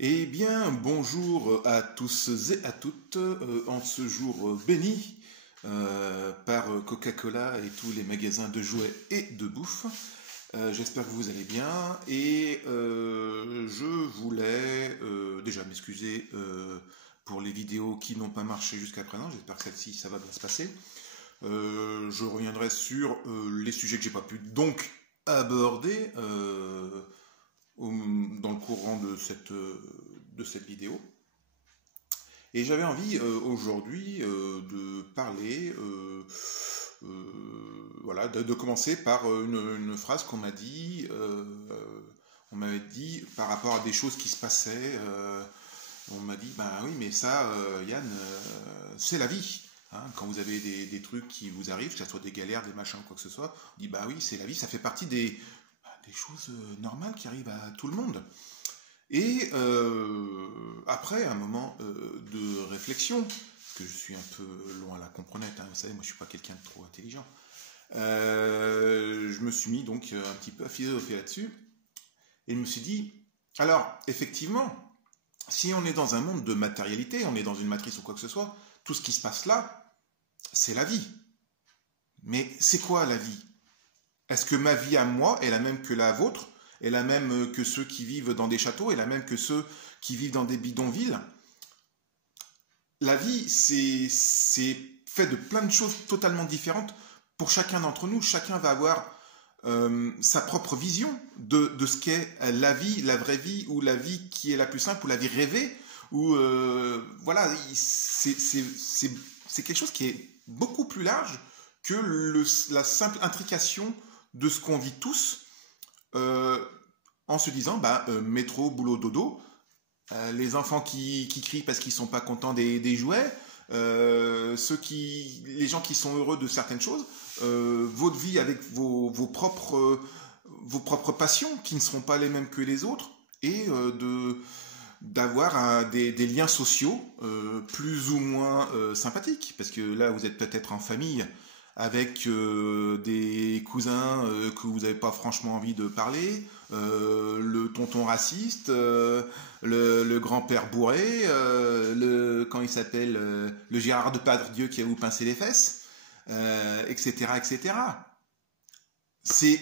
Eh bien, bonjour à tous et à toutes, en ce jour béni par Coca-Cola et tous les magasins de jouets et de bouffe. J'espère que vous allez bien et je voulais déjà m'excuser pour les vidéos qui n'ont pas marché jusqu'à présent. J'espère que celle-ci, ça va bien se passer. Je reviendrai sur les sujets que j'ai pas pu donc aborder dans le courant de cette vidéo. Et j'avais envie aujourd'hui de parler, voilà, de commencer par une phrase qu'on m'a dit, on m'avait dit par rapport à des choses qui se passaient. On m'a dit, ben oui, mais ça, Yann, c'est la vie. Hein, quand vous avez des trucs qui vous arrivent, que ce soit des galères, des machins, quoi que ce soit, on dit, bah oui, c'est la vie, ça fait partie des choses normales qui arrivent à tout le monde. Et après un moment de réflexion, parce que je suis un peu loin à la comprenette, hein, vous savez, moi je suis pas quelqu'un de trop intelligent, je me suis mis donc un petit peu à philosopher là-dessus, et je me suis dit, alors effectivement, si on est dans un monde de matérialité, on est dans une matrice ou quoi que ce soit, tout ce qui se passe là, c'est la vie. Mais c'est quoi la vie? Est-ce que ma vie à moi est la même que la vôtre? Est la même que ceux qui vivent dans des châteaux? Est la même que ceux qui vivent dans des bidonvilles? La vie, c'est fait de plein de choses totalement différentes pour chacun d'entre nous. Chacun va avoir sa propre vision de ce qu'est la vie, la vraie vie, ou la vie qui est la plus simple, ou la vie rêvée, ou voilà, c'est quelque chose qui est beaucoup plus large que la simple intrication de ce qu'on vit tous, en se disant, bah, métro, boulot, dodo, les enfants qui crient parce qu'ils sont pas contents des jouets, les gens qui sont heureux de certaines choses, votre vie avec vos propres passions qui ne seront pas les mêmes que les autres, et d'avoir des liens sociaux plus ou moins sympathiques, parce que là vous êtes peut-être en famille avec des cousins que vous n'avez pas franchement envie de parler, le tonton raciste, le grand-père bourré, quand il s'appelle le Gérard Depardieu qui va vous pincer les fesses, etc., etc. C'est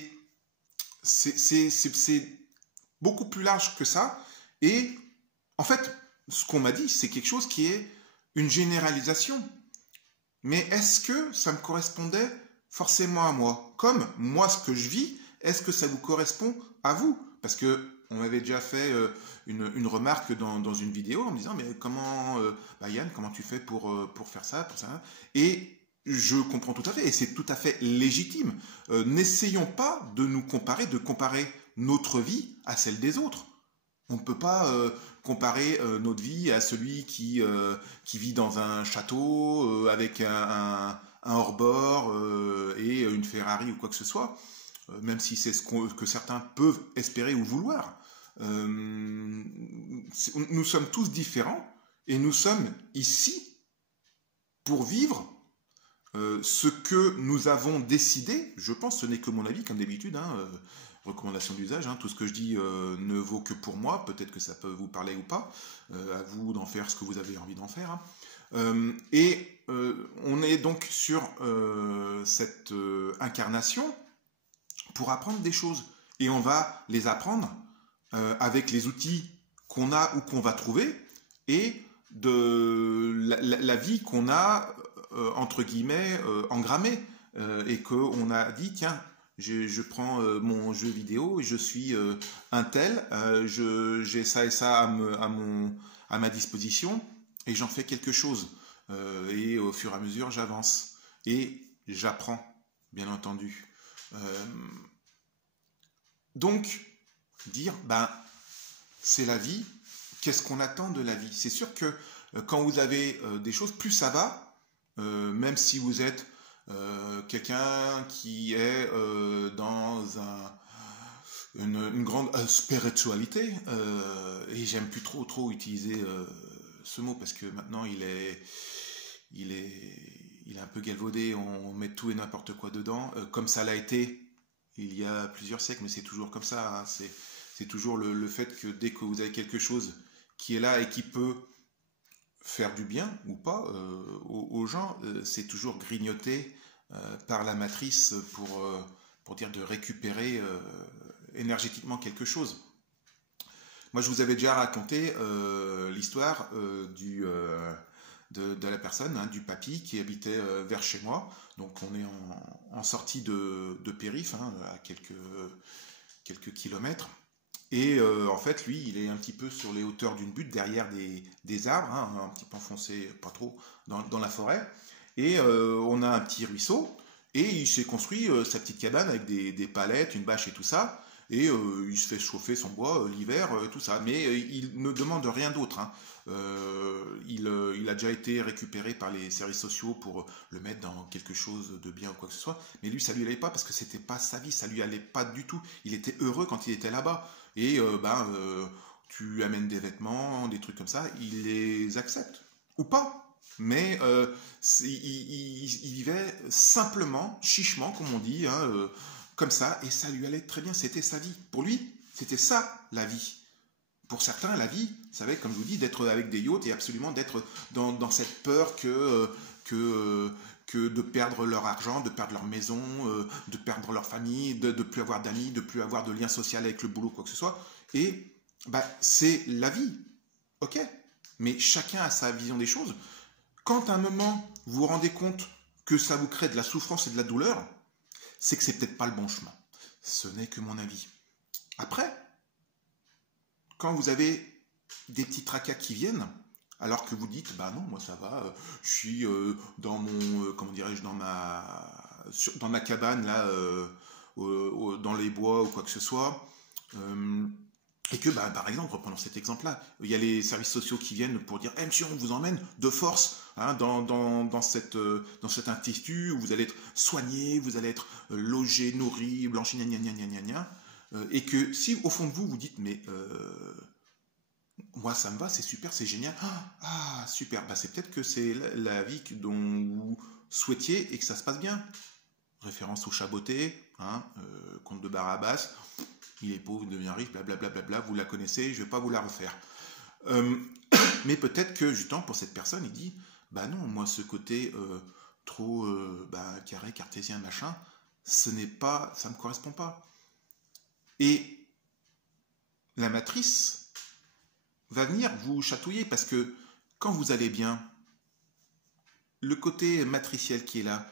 beaucoup plus large que ça, et en fait, ce qu'on m'a dit, c'est quelque chose qui est une généralisation. Mais est-ce que ça me correspondait forcément à moi? Comme moi, ce que je vis, est-ce que ça vous correspond à vous? Parce que on m'avait déjà fait une remarque dans une vidéo en me disant, mais comment, bah Yann, comment tu fais pour faire ça, pour ça? Et je comprends tout à fait, et c'est tout à fait légitime. N'essayons pas de nous comparer, de comparer notre vie à celle des autres. On ne peut pas comparer notre vie à celui qui vit dans un château avec un hors-bord et une Ferrari ou quoi que ce soit, même si c'est que certains peuvent espérer ou vouloir. Nous sommes tous différents, et nous sommes ici pour vivre ce que nous avons décidé. Je pense, ce n'est que mon avis, comme d'habitude, hein, recommandation d'usage, hein, tout ce que je dis ne vaut que pour moi, peut-être que ça peut vous parler ou pas, à vous d'en faire ce que vous avez envie d'en faire, hein. Et on est donc sur cette incarnation pour apprendre des choses, et on va les apprendre avec les outils qu'on a ou qu'on va trouver, et de la vie qu'on a entre guillemets engrammée, et qu'on a dit, tiens, je prends mon jeu vidéo, je suis un tel, j'ai ça et ça à ma disposition, et j'en fais quelque chose. Et au fur et à mesure, j'avance. Et j'apprends, bien entendu. Donc, dire, ben, c'est la vie, qu'est-ce qu'on attend de la vie? C'est sûr que quand vous avez des choses, plus ça va, même si vous êtes quelqu'un qui est dans une grande spiritualité, et j'aime plus trop utiliser ce mot, parce que maintenant il est un peu galvaudé, on met tout et n'importe quoi dedans, comme ça l'a été il y a plusieurs siècles, mais c'est toujours comme ça, hein. C'est toujours le fait que dès que vous avez quelque chose qui est là et qui peut faire du bien ou pas aux gens, c'est toujours grignoté par la matrice pour dire de récupérer énergétiquement quelque chose. Moi, je vous avais déjà raconté l'histoire de la personne, hein, du papy qui habitait vers chez moi. Donc, on est en sortie de périph', hein, à quelques kilomètres. Et en fait, lui, il est un petit peu sur les hauteurs d'une butte, derrière des arbres, hein, un petit peu enfoncé, pas trop, dans la forêt. Et on a un petit ruisseau, et il s'est construit sa petite cabane avec des palettes, une bâche et tout ça. Et il se fait chauffer son bois l'hiver, tout ça. Mais il ne demande rien d'autre, hein. Il a déjà été récupéré par les services sociaux pour le mettre dans quelque chose de bien ou quoi que ce soit. Mais lui, ça lui allait pas parce que c'était pas sa vie, ça lui allait pas du tout. Il était heureux quand il était là-bas. Et tu amènes des vêtements, des trucs comme ça, il les accepte. Ou pas. Mais il vivait simplement, chichement, comme on dit, hein, comme ça, et ça lui allait très bien, c'était sa vie. Pour lui, c'était ça, la vie. Pour certains, la vie, ça va être, comme je vous dis, d'être avec des yachts et absolument d'être dans cette peur que de perdre leur argent, de perdre leur maison, de perdre leur famille, de ne plus avoir d'amis, de ne plus avoir de lien social avec le boulot, quoi que ce soit. Et c'est la vie, ok. Mais chacun a sa vision des choses. Quand à un moment, vous vous rendez compte que ça vous crée de la souffrance et de la douleur, c'est que c'est peut-être pas le bon chemin. Ce n'est que mon avis. Après, quand vous avez des petits tracas qui viennent, alors que vous dites, bah non, moi ça va, je suis dans mon, comment dirais-je, dans ma cabane, là, dans les bois ou quoi que ce soit, et que, par exemple, reprenons cet exemple-là, il y a les services sociaux qui viennent pour dire, monsieur, on vous emmène de force, hein, dans cet institut où vous allez être soigné, vous allez être logé, nourri, blanchi, gna gna gna gna gna, et que si au fond de vous, vous dites, mais moi ça me va, c'est super, c'est génial, super, c'est peut-être que c'est la vie dont vous souhaitiez et que ça se passe bien. Référence au Chaboté, hein, conte de Barabas, il est pauvre, il devient riche, blablabla, vous la connaissez, je ne vais pas vous la refaire. Mais peut-être que justement pour cette personne, il dit, non, moi ce côté trop carré, cartésien, machin, ça me correspond pas. Et la matrice va venir vous chatouiller parce que quand vous allez bien, le côté matriciel qui est là,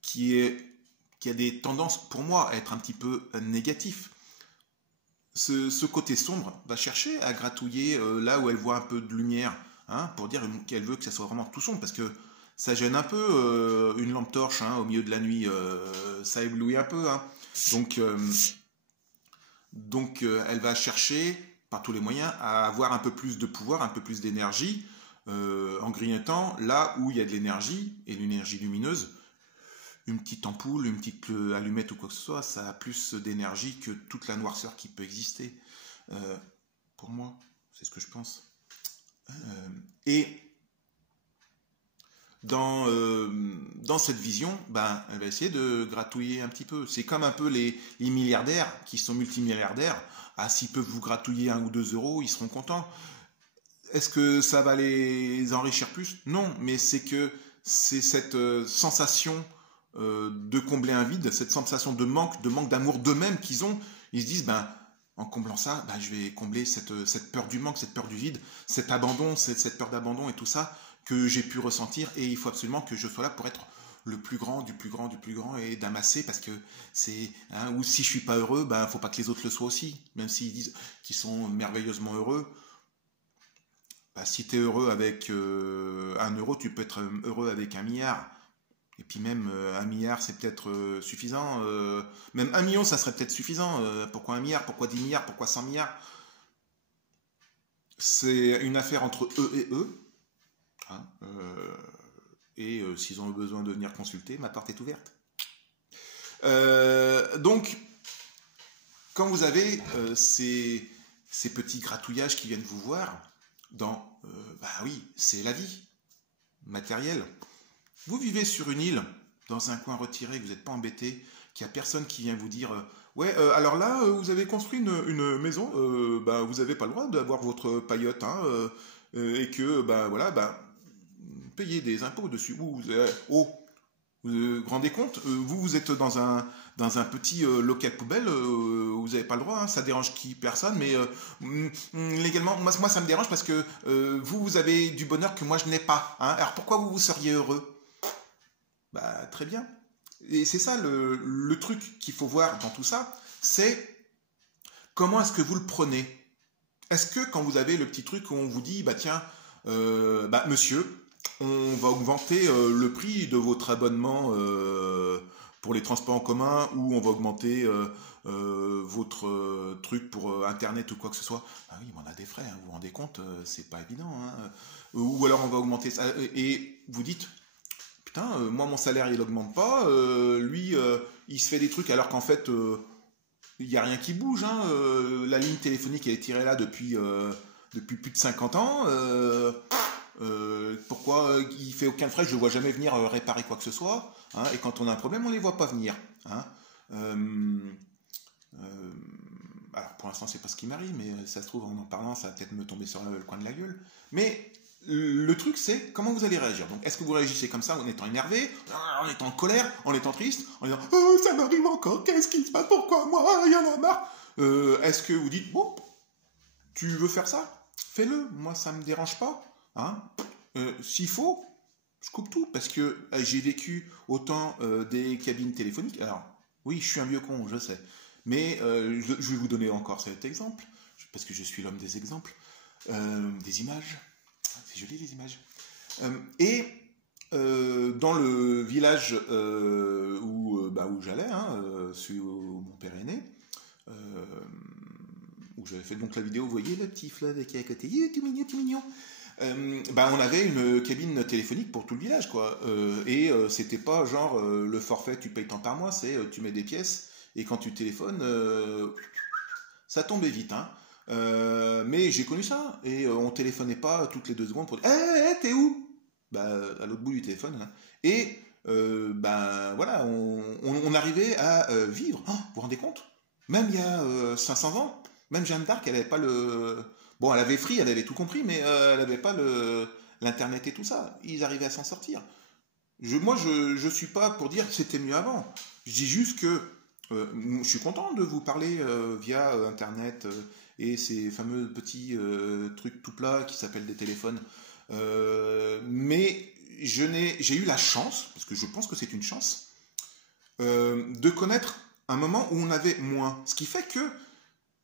qui a des tendances pour moi à être un petit peu négatif, ce côté sombre va chercher à gratouiller là où elle voit un peu de lumière, hein, pour dire qu'elle veut que ça soit vraiment tout sombre, parce que ça gêne un peu une lampe torche, hein, au milieu de la nuit, ça éblouit un peu, hein. Donc elle va chercher par tous les moyens à avoir un peu plus de pouvoir, un peu plus d'énergie, en grignotant là où il y a de l'énergie, et l'énergie lumineuse. Une petite ampoule, une petite allumette ou quoi que ce soit, ça a plus d'énergie que toute la noirceur qui peut exister. Pour moi, c'est ce que je pense. Et dans cette vision, elle va essayer de gratouiller un petit peu. C'est comme un peu les milliardaires qui sont multimilliardaires. S'ils peuvent vous gratouiller 1 ou 2 euros, ils seront contents. Est-ce que ça va les enrichir plus? Non, mais c'est que c'est cette sensation de combler un vide, cette sensation de manque d'amour d'eux-mêmes qu'ils ont. Ils se disent, en comblant ça, je vais combler cette peur du manque, cette peur du vide, cet abandon, cette peur d'abandon et tout ça que j'ai pu ressentir, et il faut absolument que je sois là pour être le plus grand, du plus grand, du plus grand, et d'amasser, parce que c'est, hein, ou si je suis pas heureux, faut pas que les autres le soient aussi, même s'ils disent qu'ils sont merveilleusement heureux. Si tu es heureux avec 1 euro, tu peux être heureux avec 1 milliard. Et puis même 1 milliard, c'est peut-être suffisant. Même 1 million, ça serait peut-être suffisant. Pourquoi 1 milliard? Pourquoi 10 milliards? Pourquoi 100 milliards? C'est une affaire entre eux et eux. Hein, et s'ils ont besoin de venir consulter, ma porte est ouverte. Donc, quand vous avez ces petits gratouillages qui viennent vous voir, oui, c'est la vie matérielle. Vous vivez sur une île, dans un coin retiré, que vous n'êtes pas embêté, qu'il n'y a personne qui vient vous dire Ouais, alors là, vous avez construit une maison, bah, vous n'avez pas le droit d'avoir votre paillote, hein, et que, bah, voilà, bah, payez des impôts dessus. Oh, vous vous rendez compte, vous êtes dans un petit local poubelle, vous n'avez pas le droit, hein, ça dérange qui? Personne, mais légalement, moi, ça me dérange parce que vous avez du bonheur que moi je n'ai pas, hein. Alors pourquoi vous seriez heureux? Bah, très bien. Et c'est ça le truc qu'il faut voir dans tout ça, c'est comment est-ce que vous le prenez. Est-ce que quand vous avez le petit truc où on vous dit, bah tiens, bah monsieur, on va augmenter le prix de votre abonnement pour les transports en commun, ou on va augmenter votre truc pour Internet ou quoi que ce soit. Ah oui, mais on a des frais, hein, vous vous rendez compte, c'est pas évident, hein. Ou alors on va augmenter ça, et vous dites, putain, moi mon salaire il augmente pas, lui il se fait des trucs alors qu'en fait il n'y a rien qui bouge, hein. La ligne téléphonique elle est tirée là depuis plus de 50 ans. Pourquoi il fait aucun frais? Je ne vois jamais venir réparer quoi que ce soit, hein. Et quand on a un problème, on ne les voit pas venir, hein. Euh, alors pour l'instant, c'est pas ce qui m'arrive, mais ça se trouve en parlant, ça va peut-être me tomber sur le coin de la gueule. Mais le truc, c'est comment vous allez réagir. Donc, est-ce que vous réagissez comme ça en étant énervé, en étant en colère, en étant triste, en disant oh, ça m'arrive encore, qu'est-ce qui se passe, pourquoi moi, il y en a marre. Est-ce que vous dites bon, tu veux faire ça, fais-le, moi ça me dérange pas, hein. S'il faut, je coupe tout, parce que j'ai vécu autant des cabines téléphoniques. Alors, oui, je suis un vieux con, je sais, mais je vais vous donner encore cet exemple, parce que je suis l'homme des exemples, des images. C'est joli les images. Et dans le village où j'allais, hein, celui où mon père est né, où j'avais fait donc la vidéo, vous voyez le petit fleuve qui est à côté, il est tout mignon, tout mignon. On avait une cabine téléphonique pour tout le village, quoi. Et c'était pas genre le forfait tu payes tant par mois, c'est tu mets des pièces et quand tu téléphones, ça tombait vite, hein. Mais j'ai connu ça et on téléphonait pas toutes les 2 secondes pour dire hey, t'es où? Bah à l'autre bout du téléphone, hein. Et voilà, on arrivait à vivre. Oh, vous vous rendez compte? Même il y a 500 ans, même Jeanne d'Arc, elle avait pas le. Bon, elle avait Free, elle avait tout compris, mais elle avait pas l'internet et tout ça. Ils arrivaient à s'en sortir. Moi, je suis pas pour dire que c'était mieux avant. Je dis juste que je suis content de vous parler via Internet et ces fameux petits trucs tout plats qui s'appellent des téléphones. Mais j'ai eu la chance, parce que je pense que c'est une chance, de connaître un moment où on avait moins. Ce qui fait que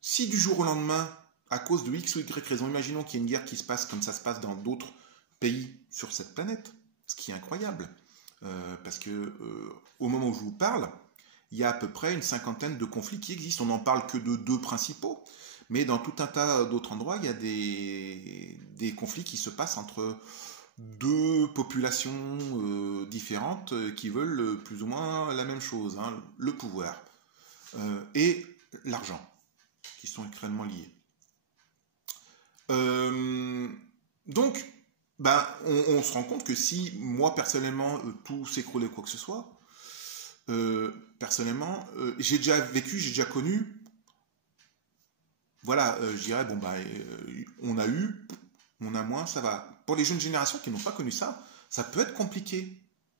si du jour au lendemain, à cause de X ou Y raison, imaginons qu'il y ait une guerre qui se passe comme ça se passe dans d'autres pays sur cette planète, ce qui est incroyable. Parce que au moment où je vous parle, il y a à peu près une 50aine de conflits qui existent. On n'en parle que de 2 principaux, mais dans tout un tas d'autres endroits, il y a des conflits qui se passent entre 2 populations différentes qui veulent plus ou moins la même chose, hein, le pouvoir et l'argent, qui sont extrêmement liés. Donc, on se rend compte que si moi personnellement tout s'écroulait quoi que ce soit, personnellement j'ai déjà vécu, j'ai déjà connu, voilà, je dirais bon on a eu, on a moins, ça va. Pour les jeunes générations qui n'ont pas connu ça, ça peut être compliqué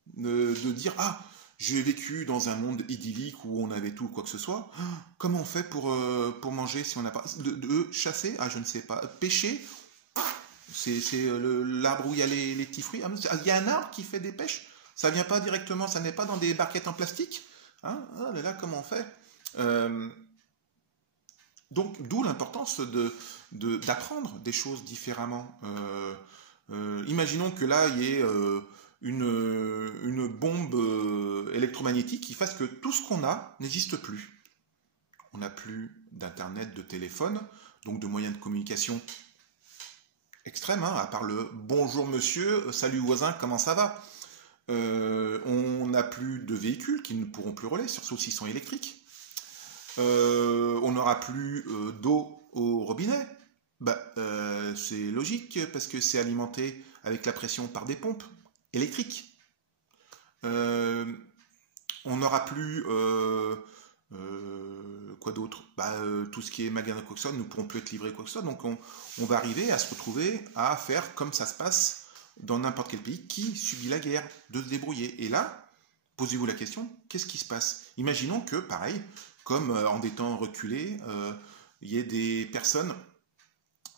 de dire ah j'ai vécu dans un monde idyllique où on avait tout quoi que ce soit. Comment on fait pour manger si on n'a pas de chasser? Ah je ne sais pas. Pêcher? C'est l'arbre où il y a les petits fruits. Il y a un arbre qui fait des pêches. Ça vient pas directement, ça n'est pas dans des barquettes en plastique. Hein, ah là, comment on fait? Donc, d'où l'importance d'apprendre des choses différemment. Imaginons que là, il y ait une bombe électromagnétique qui fasse que tout ce qu'on a n'existe plus. On n'a plus d'internet, de téléphone, donc de moyens de communication extrême, hein, à part le bonjour monsieur, salut voisin, comment ça va? On n'a plus de véhicules qui ne pourront plus rouler, sauf s'ils sont électriques. On n'aura plus d'eau au robinet. C'est logique parce que c'est alimenté avec la pression par des pompes électriques. On n'aura plus Quoi d'autre? Tout ce qui est magasin quoi que ce soit ne pourront plus être livrés quoi que ce soit. Donc on va arriver à se retrouver à faire comme ça se passe dans n'importe quel pays qui subit la guerre, de se débrouiller. Et là, posez-vous la question, qu'est-ce qui se passe? Imaginons que, pareil, comme en des temps reculés, il y ait des personnes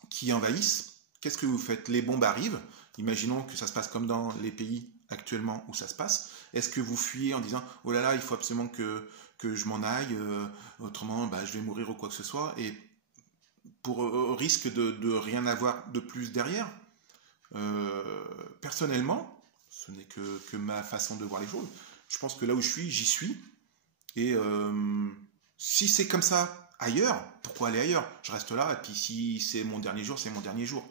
qui envahissent. Qu'est-ce que vous faites? Les bombes arrivent. Imaginons que ça se passe comme dans les pays actuellement où ça se passe. Est-ce que vous fuyez en disant « Oh là là, il faut absolument que je m'en aille, autrement je vais mourir ou quoi que ce soit » et pour risque de rien avoir de plus derrière? Personnellement, ce n'est que ma façon de voir les choses. Je pense que là où je suis, j'y suis. Et si c'est comme ça ailleurs, pourquoi aller ailleurs? Je reste là, et puis si c'est mon dernier jour, c'est mon dernier jour.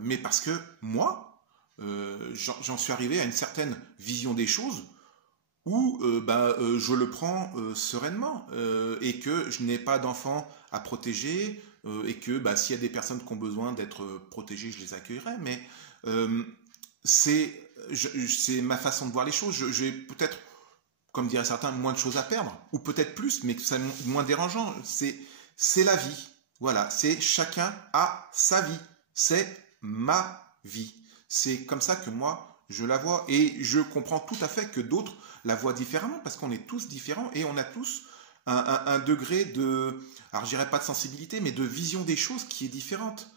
Mais parce que moi, j'en suis arrivé à une certaine vision des choses où je le prends sereinement et que je n'ai pas d'enfants à protéger et que s'il y a des personnes qui ont besoin d'être protégées, je les accueillerai. Mais c'est ma façon de voir les choses. J'ai peut-être, comme diraient certains, moins de choses à perdre, ou peut-être plus, mais c'est moins dérangeant. C'est la vie. Voilà, c'est chacun a sa vie. C'est ma vie. C'est comme ça que moi, je la vois. Et je comprends tout à fait que d'autres la voient différemment, parce qu'on est tous différents et on a tous un degré de, alors je dirais pas de sensibilité, mais de vision des choses qui est différente.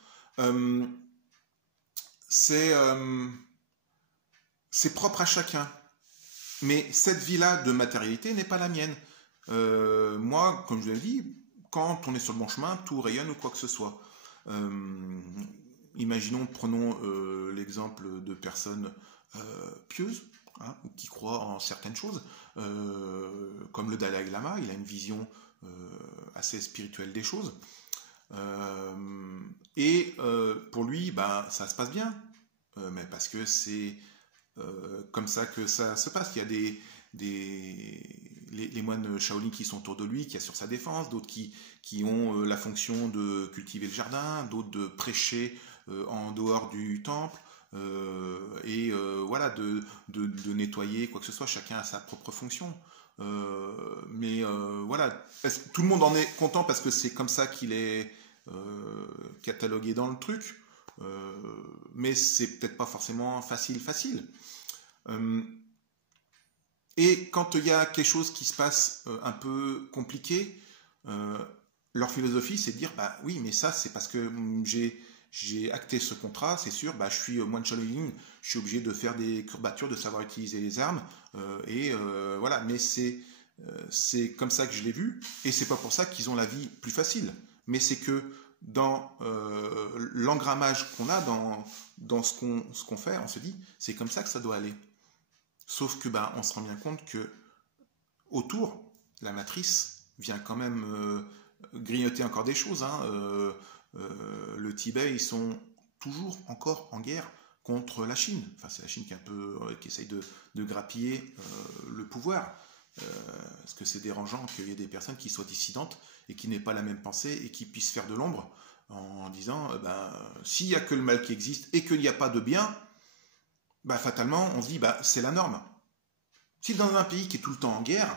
C'est propre à chacun. Mais cette vie-là de matérialité n'est pas la mienne. Moi, comme je l'ai dit, quand on est sur le bon chemin, tout rayonne ou quoi que ce soit. Imaginons, prenons l'exemple de personnes pieuses, hein, ou qui croient en certaines choses, comme le Dalai Lama, il a une vision assez spirituelle des choses. Pour lui, ça se passe bien, mais parce que c'est comme ça que ça se passe. Il y a les moines Shaolin qui sont autour de lui, qui assurent sa défense, d'autres qui ont la fonction de cultiver le jardin, d'autres de prêcher en dehors du temple, voilà, de nettoyer quoi que ce soit. Chacun a sa propre fonction. Voilà, tout le monde en est content parce que c'est comme ça qu'il est catalogué dans le truc. Mais c'est peut-être pas forcément facile. Et quand il y a quelque chose qui se passe un peu compliqué, leur philosophie c'est de dire oui, mais ça c'est parce que j'ai acté ce contrat, c'est sûr, je suis moine Shaolin, je suis obligé de faire des courbatures, de savoir utiliser les armes, voilà, mais c'est comme ça que je l'ai vu, et c'est pas pour ça qu'ils ont la vie plus facile, mais c'est que dans l'engrammage qu'on a, dans ce qu'on fait, on se dit, c'est comme ça que ça doit aller. Sauf que on se rend bien compte que autour, la matrice vient quand même grignoter encore des choses. Hein. Le Tibet, ils sont toujours encore en guerre contre la Chine. Enfin, c'est la Chine qui essaye de grappiller le pouvoir. Parce que c'est dérangeant qu'il y ait des personnes qui soient dissidentes et qui n'aient pas la même pensée et qui puissent faire de l'ombre en disant s'il n'y a que le mal qui existe et qu'il n'y a pas de bien, fatalement on se dit c'est la norme. Si dans un pays qui est tout le temps en guerre,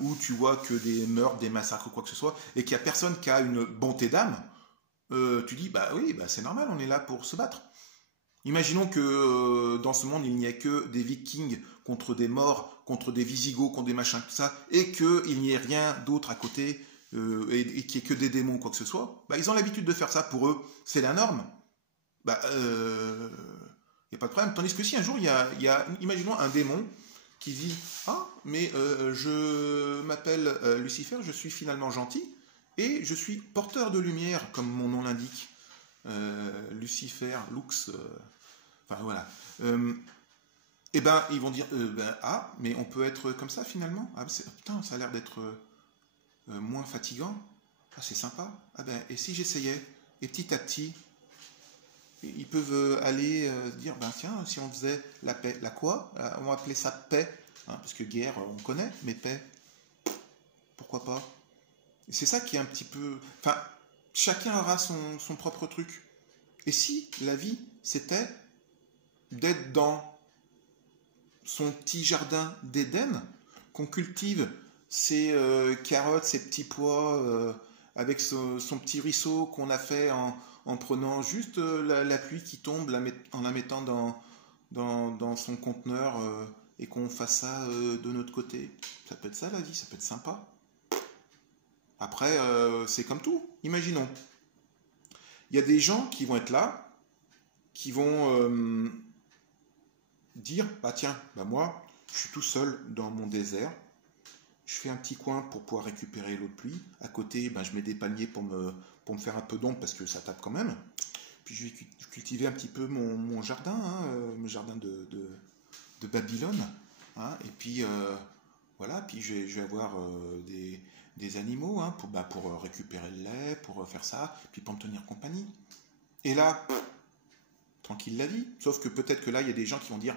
où tu vois que des meurtres, des massacres ou quoi que ce soit, et qu'il n'y a personne qui a une bonté d'âme, tu dis oui, c'est normal, on est là pour se battre. Imaginons que dans ce monde il n'y ait que des vikings contre des morts, contre des visigoths, contre des machins, tout ça, et qu'il n'y ait rien d'autre à côté, et qu'il n'y ait que des démons ou quoi que ce soit, ils ont l'habitude de faire ça, pour eux, c'est la norme. Il n'y a pas de problème. Tandis que si un jour il y a imaginons un démon qui dit mais je m'appelle Lucifer, je suis finalement gentil et je suis porteur de lumière comme mon nom l'indique, Lucifer, Lux, enfin voilà, ils vont dire mais on peut être comme ça finalement, putain, ça a l'air d'être moins fatigant, c'est sympa, et si j'essayais, et petit à petit ils peuvent aller dire tiens, si on faisait la paix, la quoi, on va appeler ça paix, hein, parce que guerre on connaît, mais paix, pourquoi pas. Et c'est ça qui est un petit peu, enfin, chacun aura son propre truc. Et si la vie c'était d'être dans son petit jardin d'Éden, qu'on cultive ses carottes, ses petits pois, avec son petit ruisseau qu'on a fait en prenant juste la pluie qui tombe, en la mettant dans son conteneur et qu'on fasse ça de notre côté. Ça peut être ça la vie, ça peut être sympa. Après, c'est comme tout. Imaginons, il y a des gens qui vont être là, qui vont dire, bah tiens, bah moi, je suis tout seul dans mon désert, je fais un petit coin pour pouvoir récupérer l'eau de pluie. À côté, bah, je mets des palmiers pour me faire un peu d'ombre parce que ça tape quand même. Puis je vais cultiver un petit peu mon jardin, mon jardin de Babylone. Hein, et puis voilà, puis je vais avoir des animaux pour récupérer le lait, pour faire ça, puis pour me tenir compagnie. Et là, tranquille la vie. Sauf que peut-être que là, il y a des gens qui vont dire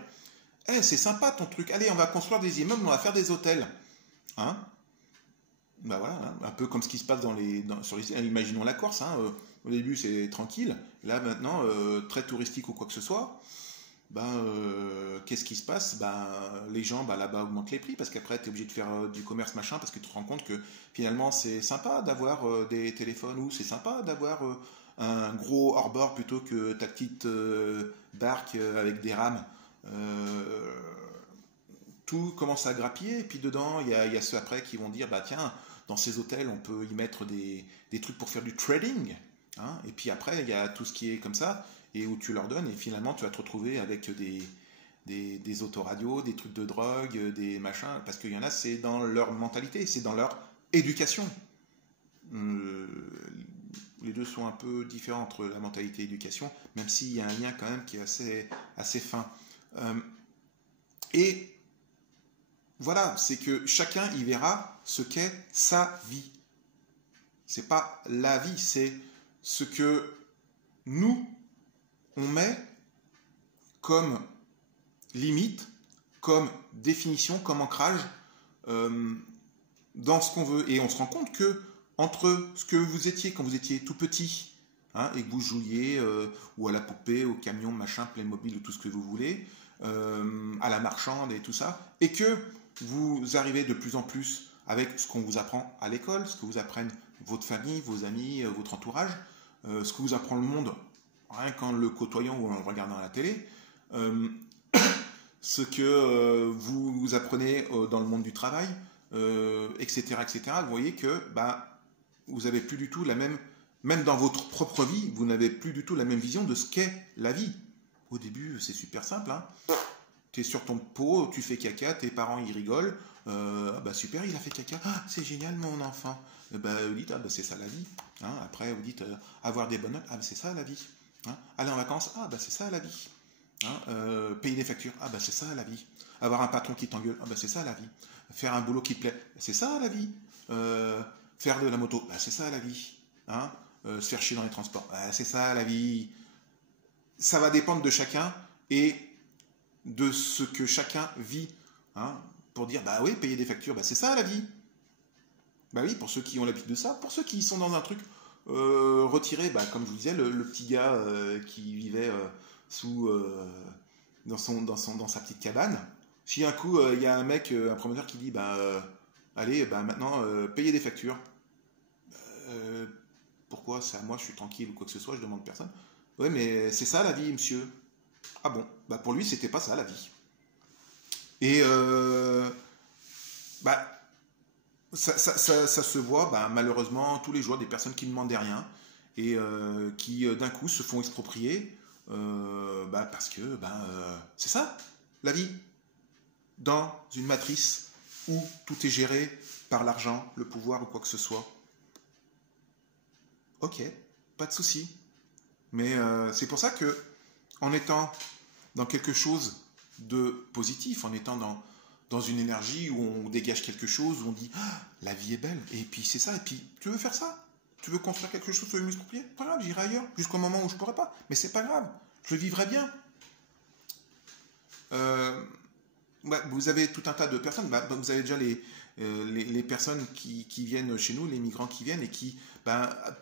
c'est sympa ton truc, allez, on va construire des immeubles, on va faire des hôtels. Hein, bah voilà, hein, un peu comme ce qui se passe imaginons la Corse, hein, au début c'est tranquille, là maintenant très touristique ou quoi que ce soit, qu'est-ce qui se passe, les gens là-bas augmentent les prix parce qu'après tu es obligé de faire du commerce machin parce que tu te rends compte que finalement c'est sympa d'avoir des téléphones ou c'est sympa d'avoir un gros hors-bord plutôt que ta petite barque avec des rames. Tout commence à grappiller, et puis dedans, il y a ceux après qui vont dire, tiens, dans ces hôtels, on peut y mettre des trucs pour faire du trading, hein, et puis après, il y a tout ce qui est comme ça, et où tu leur donnes, et finalement, tu vas te retrouver avec des autoradios, des trucs de drogue, des machins, parce qu'il y en a, c'est dans leur mentalité, c'est dans leur éducation. Les deux sont un peu différents entre la mentalité et l'éducation, même s'il y a un lien quand même qui est assez fin. Et voilà, c'est que chacun y verra ce qu'est sa vie. C'est pas la vie, c'est ce que nous, on met comme limite, comme définition, comme ancrage dans ce qu'on veut. Et on se rend compte que entre ce que vous étiez quand vous étiez tout petit, hein, et que vous jouiez ou à la poupée, au camion, machin, Playmobil ou tout ce que vous voulez, à la marchande et tout ça, et que vous arrivez de plus en plus avec ce qu'on vous apprend à l'école, ce que vous apprennent votre famille, vos amis, votre entourage, ce que vous apprend le monde, rien qu'en le côtoyant ou en le regardant à la télé, ce que vous apprenez dans le monde du travail, etc., etc. Vous voyez que vous n'avez plus du tout la même, même dans votre propre vie, vous n'avez plus du tout la même vision de ce qu'est la vie. Au début, c'est super simple, hein. Tu es sur ton pot, tu fais caca, tes parents ils rigolent, super, il a fait caca, c'est génial mon enfant. Vous dites, c'est ça la vie. Hein. Après, vous dites, avoir des bonnes notes, c'est ça la vie. Hein. Aller en vacances, c'est ça la vie. Hein. Payer des factures, c'est ça la vie. Avoir un patron qui t'engueule, c'est ça la vie. Faire un boulot qui te plaît, c'est ça la vie. Faire de la moto, c'est ça la vie. Hein. Se faire chier dans les transports, c'est ça la vie. Ça va dépendre de chacun et de ce que chacun vit, hein, pour dire, oui, payer des factures, c'est ça la vie. Oui, pour ceux qui ont l'habitude de ça, pour ceux qui sont dans un truc retiré, comme je vous disais, le petit gars qui vivait dans sa petite cabane, si un coup, il y a un mec, un promoteur qui dit, allez, maintenant, payez des factures. Pourquoi? C'est à moi, je suis tranquille ou quoi que ce soit, je demande personne. Oui, mais c'est ça la vie, monsieur. Ah bon, pour lui, c'était pas ça la vie. Et ça se voit malheureusement tous les jours, des personnes qui ne demandaient rien et qui d'un coup se font exproprier parce que c'est ça la vie. Dans une matrice où tout est géré par l'argent, le pouvoir ou quoi que ce soit. Ok, pas de souci. Mais c'est pour ça que en étant dans quelque chose de positif, en étant dans une énergie où on dégage quelque chose, où on dit la vie est belle, et puis c'est ça, et puis tu veux faire ça, tu veux construire quelque chose, tu veux m'exproprier, pas grave, j'irai ailleurs, jusqu'au moment où je pourrai pas, mais c'est pas grave, je vivrai bien. Vous avez tout un tas de personnes, vous avez déjà les personnes qui viennent chez nous, les migrants qui viennent et qui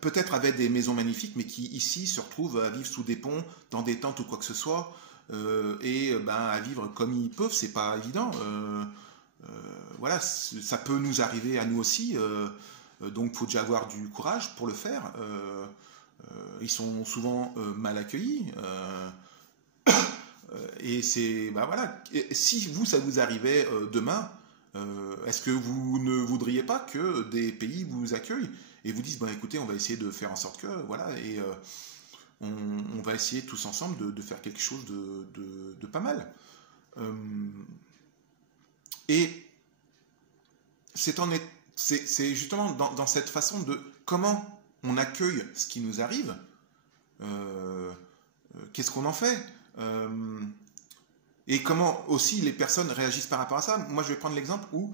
peut-être avaient des maisons magnifiques, mais qui ici se retrouvent à vivre sous des ponts, dans des tentes ou quoi que ce soit, et à vivre comme ils peuvent, c'est pas évident. voilà, ça peut nous arriver à nous aussi. Donc, il faut déjà avoir du courage pour le faire. Ils sont souvent mal accueillis. Et c'est, bah voilà, et si vous, ça vous arrivait demain, est-ce que vous ne voudriez pas que des pays vous accueillent et vous disent, bah écoutez, on va essayer de faire en sorte que, voilà, et on va essayer tous ensemble de faire quelque chose de pas mal. Et c'est justement dans cette façon de comment on accueille ce qui nous arrive, qu'est-ce qu'on en fait, et comment aussi les personnes réagissent par rapport à ça. Moi, je vais prendre l'exemple où,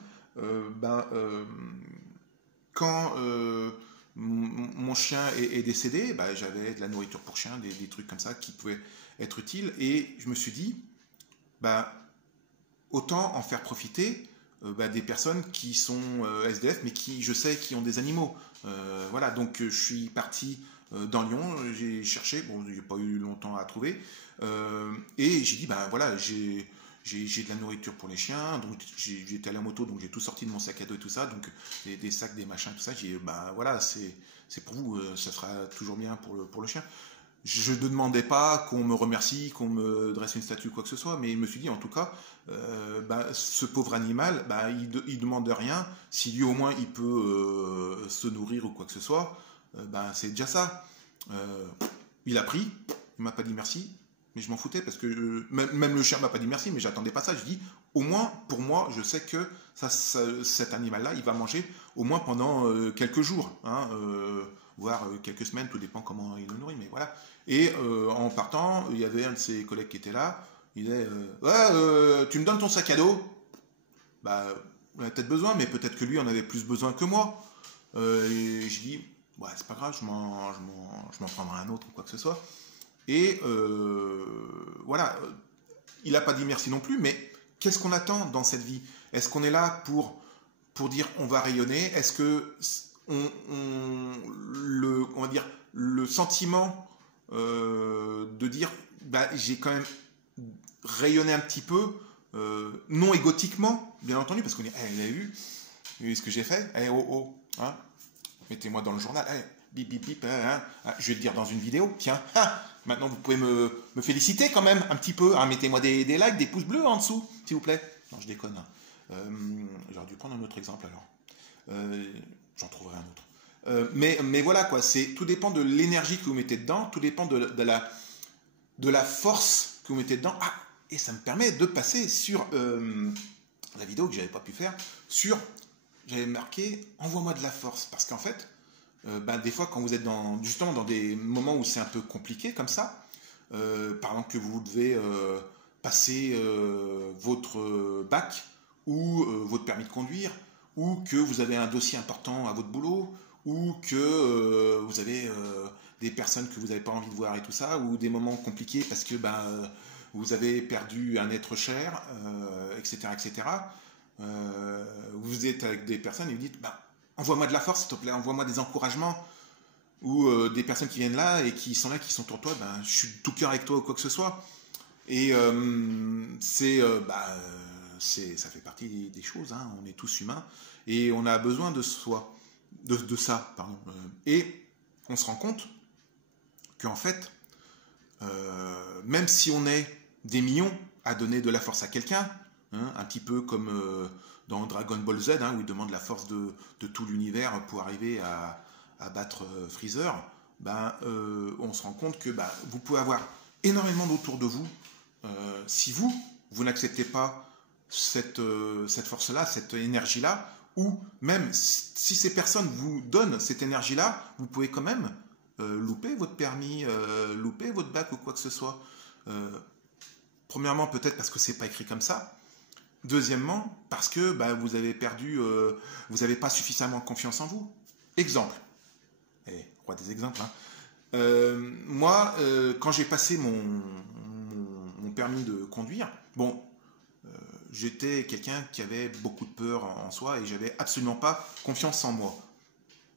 quand mon chien est décédé, bah, j'avais de la nourriture pour chien, des trucs comme ça qui pouvaient être utiles, et je me suis dit, bah, autant en faire profiter des personnes qui sont SDF, mais qui, je sais, qui ont des animaux. Voilà, donc je suis parti dans Lyon, j'ai cherché, bon, j'ai pas eu longtemps à trouver, et j'ai dit, ben voilà, j'ai de la nourriture pour les chiens, donc j'étais allé en moto, donc j'ai tout sorti de mon sac à dos et tout ça, donc des sacs, des machins, tout ça, j'ai dit, ben voilà, c'est pour vous, ça sera toujours bien pour le chien. Je ne demandais pas qu'on me remercie, qu'on me dresse une statue, quoi que ce soit, mais je me suis dit, en tout cas, ce pauvre animal, il demande rien. Si lui, au moins, il peut se nourrir ou quoi que ce soit, c'est déjà ça. Il a pris, il m'a pas dit merci, mais je m'en foutais, parce que même le chien m'a pas dit merci, mais j'attendais pas ça. Je dis, au moins, pour moi, je sais que cet animal-là, il va manger au moins pendant quelques jours, hein, voire quelques semaines, tout dépend comment il le nourrit, mais voilà. Et en partant, il y avait un de ses collègues qui était là, il disait ouais, tu me donnes ton sac à dos? Bah, on a peut-être besoin, mais peut-être que lui en avait plus besoin que moi. Et je dis, ouais, c'est pas grave, je m'en prendrai un autre ou quoi que ce soit. Et voilà, il n'a pas dit merci non plus, mais qu'est-ce qu'on attend dans cette vie? Est-ce qu'on est là pour dire on va rayonner? Est-ce que on va dire, le sentiment de dire j'ai quand même rayonné un petit peu, non égotiquement, bien entendu, parce qu'on dit, vous avez vu ce que j'ai fait, oh, hein, mettez-moi dans le journal, bip bip bip, hein, je vais te dire dans une vidéo, tiens, maintenant vous pouvez me féliciter quand même un petit peu, hein, mettez-moi des likes, des pouces bleus en dessous, s'il vous plaît. Non, je déconne, hein. J'aurais dû prendre un autre exemple alors. J'en trouverai un autre. Mais voilà, quoi, tout dépend de l'énergie que vous mettez dedans, tout dépend de la force que vous mettez dedans. Ah, et ça me permet de passer sur la vidéo que j'avais pas pu faire, j'avais marqué « Envoie-moi de la force ». Parce qu'en fait, des fois, quand vous êtes justement dans des moments où c'est un peu compliqué comme ça, par exemple que vous devez passer votre bac ou votre permis de conduire, ou que vous avez un dossier important à votre boulot, ou que vous avez des personnes que vous n'avez pas envie de voir et tout ça, ou des moments compliqués parce que vous avez perdu un être cher, etc. etc. Vous êtes avec des personnes et vous dites envoie-moi de la force, s'il te plaît, envoie-moi des encouragements, ou des personnes qui viennent là et qui sont autour de toi, je suis de tout cœur avec toi ou quoi que ce soit. Et ça fait partie des choses, hein, on est tous humains et on a besoin de ça, pardon. Et on se rend compte qu'en fait, même si on est des millions à donner de la force à quelqu'un, hein, un petit peu comme dans Dragon Ball Z, hein, où il demande la force de tout l'univers pour arriver à battre Freezer, on se rend compte que vous pouvez avoir énormément d'autour de vous. Si vous n'acceptez pas cette force-là, cette énergie-là, ou même si ces personnes vous donnent cette énergie-là, vous pouvez quand même louper votre permis, louper votre bac ou quoi que ce soit. Premièrement, peut-être parce que c'est pas écrit comme ça. Deuxièmement, parce que vous avez perdu, vous n'avez pas suffisamment confiance en vous. Exemple. Roi des exemples. Hein. Moi, quand j'ai passé mon permis de conduire, j'étais quelqu'un qui avait beaucoup de peur en soi et j'avais absolument pas confiance en moi.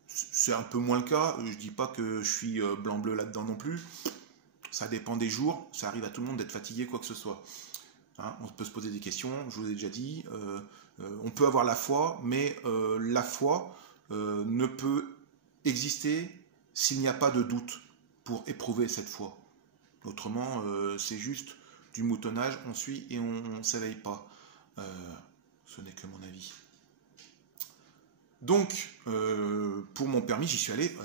C'est un peu moins le cas. Je dis pas que je suis blanc-bleu là-dedans non plus. Ça dépend des jours. Ça arrive à tout le monde d'être fatigué, quoi que ce soit. Hein, on peut se poser des questions, je vous ai déjà dit. On peut avoir la foi, mais la foi ne peut exister s'il n'y a pas de doute pour éprouver cette foi. Autrement, c'est juste du moutonnage, on suit et on ne s'éveille pas. Ce n'est que mon avis. Donc, pour mon permis, j'y suis allé,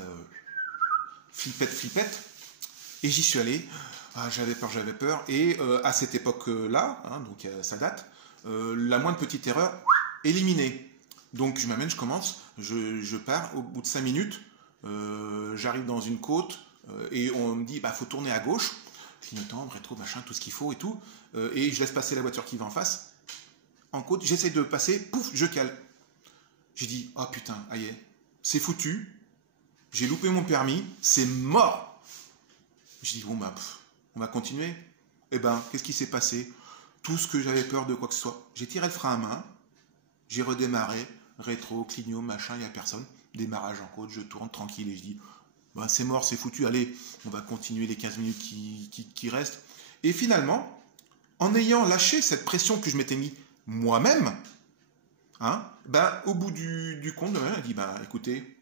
flippette, et j'y suis allé. Ah, j'avais peur, et à cette époque-là, hein, donc ça date, la moindre petite erreur, éliminée. Donc je m'amène, je commence, je pars, au bout de 5 minutes, j'arrive dans une côte, et on me dit, bah faut tourner à gauche, clignotant, rétro, machin, tout ce qu'il faut et tout, et je laisse passer la voiture qui va en face, en côte, j'essaie de passer, pouf, je cale. J'ai dit, oh putain, aïe, c'est foutu, j'ai loupé mon permis, c'est mort. J'ai dit, bon bah, on va continuer. Eh ben, qu'est-ce qui s'est passé? Tout ce que j'avais peur de quoi que ce soit. J'ai tiré le frein à main, j'ai redémarré, rétro, clignot, machin, il n'y a personne. Démarrage en côte, je tourne tranquille et je dis, ben, c'est mort, c'est foutu, allez, on va continuer les 15 minutes qui restent. Et finalement, en ayant lâché cette pression que je m'étais mis moi-même, hein, ben, au bout du compte, elle dit, ben, écoutez,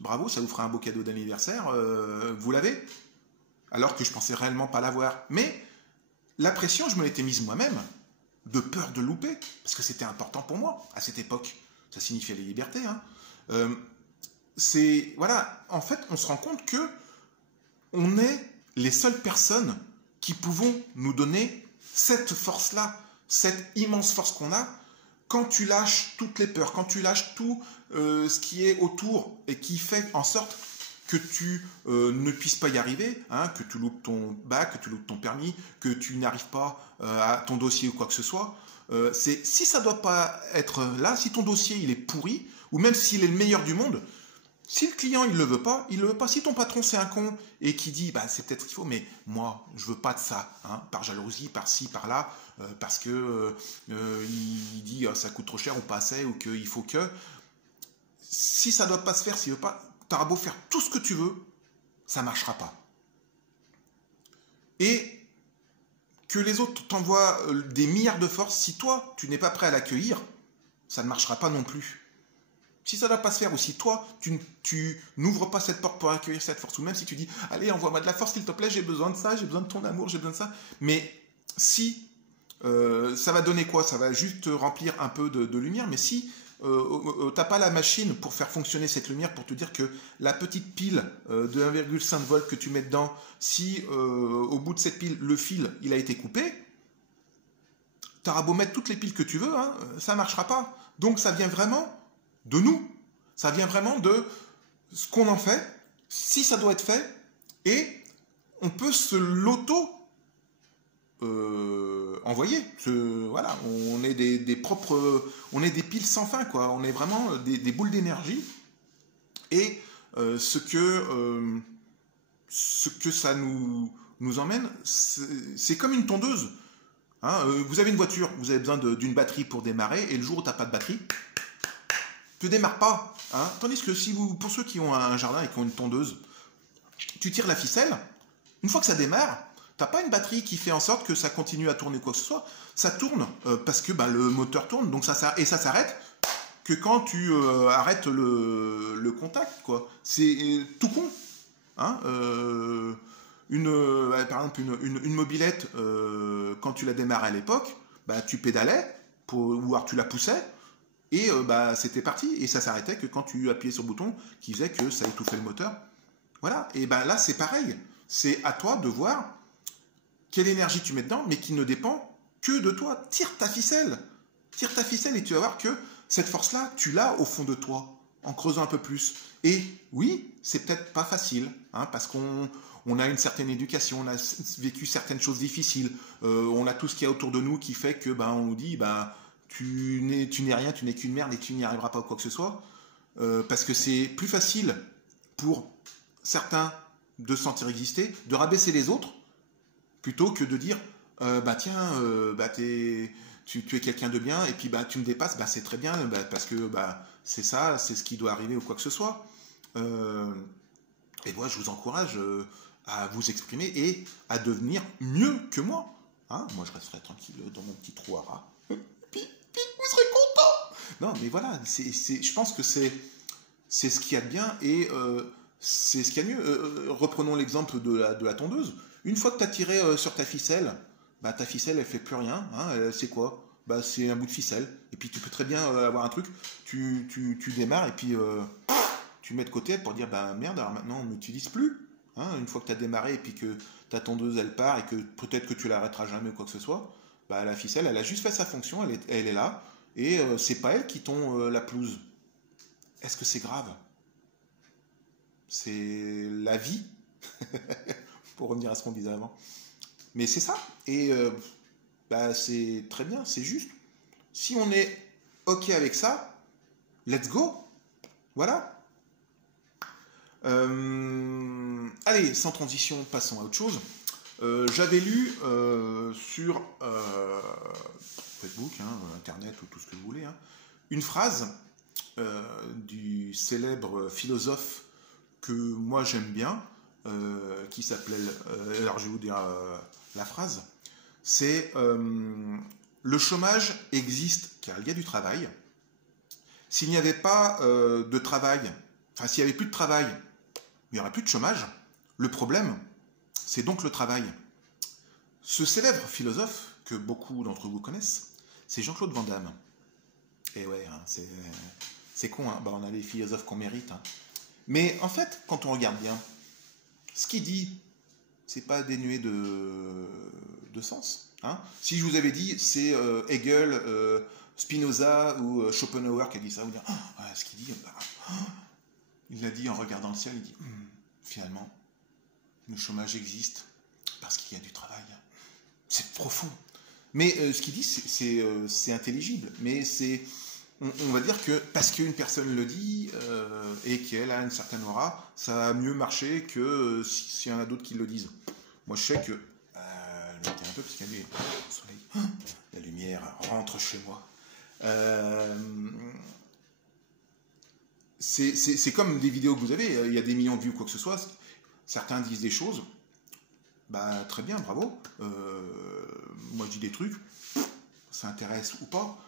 bravo, ça vous fera un beau cadeau d'anniversaire, vous l'avez? Alors que je pensais réellement pas l'avoir. Mais la pression, je me l'étais mise moi-même, de peur de louper, parce que c'était important pour moi, à cette époque. Ça signifiait les libertés. Hein. Voilà, en fait, on se rend compte que on est les seules personnes qui pouvons nous donner cette force-là, cette immense force qu'on a, quand tu lâches toutes les peurs, quand tu lâches tout ce qui est autour et qui fait en sorte que tu ne puisses pas y arriver, hein, que tu loupes ton bac, que tu loupes ton permis, que tu n'arrives pas à ton dossier ou quoi que ce soit. Si ça ne doit pas être là, si ton dossier il est pourri, ou même s'il est le meilleur du monde, si le client il le veut pas, il le veut pas. Si ton patron c'est un con et qui dit bah c'est peut-être qu'il faut, mais moi je veux pas de ça, hein, par jalousie, par ci, par là, parce que il dit ça coûte trop cher ou pas assez ou qu'il faut que. Si ça doit pas se faire, s'il veut pas, t'auras beau faire tout ce que tu veux, ça marchera pas. Et que les autres t'envoient des milliards de forces, si toi tu n'es pas prêt à l'accueillir, ça ne marchera pas non plus. Si ça ne doit pas se faire, ou si toi, tu n'ouvres pas cette porte pour accueillir cette force, ou même si tu dis, allez, envoie-moi de la force, s'il te plaît, j'ai besoin de ça, j'ai besoin de ton amour, j'ai besoin de ça. Mais si, ça va donner quoi? Ça va juste remplir un peu de lumière, mais si t'as pas la machine pour faire fonctionner cette lumière, pour te dire que la petite pile de 1,5 volts que tu mets dedans, si au bout de cette pile, le fil, il a été coupé, t'auras beau mettre toutes les piles que tu veux, hein, ça marchera pas. Donc ça vient vraiment de nous. Ça vient vraiment de ce qu'on en fait, si ça doit être fait, et on peut se l'auto envoyer. Voilà, on est des propres, on est des piles sans fin, quoi. On est vraiment des boules d'énergie. Et ce que ça nous emmène, c'est comme une tondeuse. Hein, vous avez une voiture, vous avez besoin d'une batterie pour démarrer, et le jour où tu n'as pas de batterie, tu ne démarres pas. Hein. Tandis que pour ceux qui ont un jardin et qui ont une tondeuse, tu tires la ficelle, une fois que ça démarre, tu n'as pas une batterie qui fait en sorte que ça continue à tourner quoi que ce soit. Ça tourne parce que le moteur tourne, donc ça s'arrête que quand tu arrêtes le contact, quoi. C'est tout con. Hein, par exemple, une mobilette, quand tu la démarrais à l'époque, bah, tu pédalais, ou alors tu la poussais, et c'était parti. Et ça s'arrêtait que quand tu appuyais sur le bouton qui faisait que ça étouffait le moteur. Voilà. Et ben là, c'est pareil. C'est à toi de voir quelle énergie tu mets dedans, mais qui ne dépend que de toi. Tire ta ficelle. Tire ta ficelle et tu vas voir que cette force-là, tu l'as au fond de toi, en creusant un peu plus. Et oui, c'est peut-être pas facile, hein, parce qu'on a une certaine éducation, on a vécu certaines choses difficiles, on a tout ce qu'il y a autour de nous qui fait que on nous dit tu n'es rien, tu n'es qu'une merde et tu n'y arriveras pas ou quoi que ce soit, parce que c'est plus facile pour certains de se sentir exister, de rabaisser les autres, plutôt que de dire tiens, tu es quelqu'un de bien et puis tu me dépasses, c'est très bien, parce que c'est ça, c'est ce qui doit arriver ou quoi que ce soit. Et moi, je vous encourage à vous exprimer et à devenir mieux que moi. Hein, moi, je resterai tranquille dans mon petit trou à rats. Puis, vous serez content. Non, mais voilà, je pense que c'est ce qu'il y a de bien et c'est ce qu'il y a de mieux. Reprenons l'exemple de la tondeuse. Une fois que tu as tiré sur ta ficelle, bah, ta ficelle, elle fait plus rien. Hein, c'est quoi? Bah, c'est un bout de ficelle. Et puis, tu peux très bien avoir un truc. Tu démarres et puis tu mets de côté pour dire, bah merde, alors maintenant, on n'utilise plus. Hein, une fois que tu as démarré et puis que ta tondeuse, elle part et que peut-être que tu l'arrêteras jamais ou quoi que ce soit, bah, la ficelle, elle a juste fait sa fonction, elle est là. Et c'est pas elle qui tond la pelouse. Est-ce que c'est grave? C'est la vie, pour revenir à ce qu'on disait avant. Mais c'est ça. Et bah, c'est très bien, c'est juste. Si on est OK avec ça, let's go. Voilà. Allez, sans transition, passons à autre chose. J'avais lu sur Facebook, hein, Internet ou tout ce que vous voulez, hein, une phrase du célèbre philosophe que moi j'aime bien, qui s'appelait, alors je vais vous dire la phrase, c'est le chômage existe car il y a du travail. S'il n'y avait pas de travail, enfin s'il n'y avait plus de travail, il n'y aurait plus de chômage. Le problème, c'est donc le travail. Ce célèbre philosophe, que beaucoup d'entre vous connaissent, c'est Jean-Claude Van Damme. Et ouais, hein, c'est con, hein, bah, on a les philosophes qu'on mérite. Hein. Mais en fait, quand on regarde bien, ce qu'il dit, c'est pas dénué de sens. Hein. Si je vous avais dit, c'est Hegel, Spinoza ou Schopenhauer qui a dit ça, vous dire, oh, ouais, ce qu'il dit, bah, oh, il l'a dit en regardant le ciel, il dit, finalement, le chômage existe parce qu'il y a du travail. C'est profond. Mais ce qu'il dit, c'est intelligible. Mais on va dire que parce qu'une personne le dit et qu'elle a une certaine aura, ça va mieux marcher que s'il y en a d'autres qui le disent. Moi, je sais que... je vais un peu parce qu'il y a le soleil. La lumière rentre chez moi. C'est comme des vidéos que vous avez. Il y a des millions de vues, quoi que ce soit. Certains disent des choses. Bah, très bien, bravo. Moi, je dis des trucs. Ça intéresse ou pas.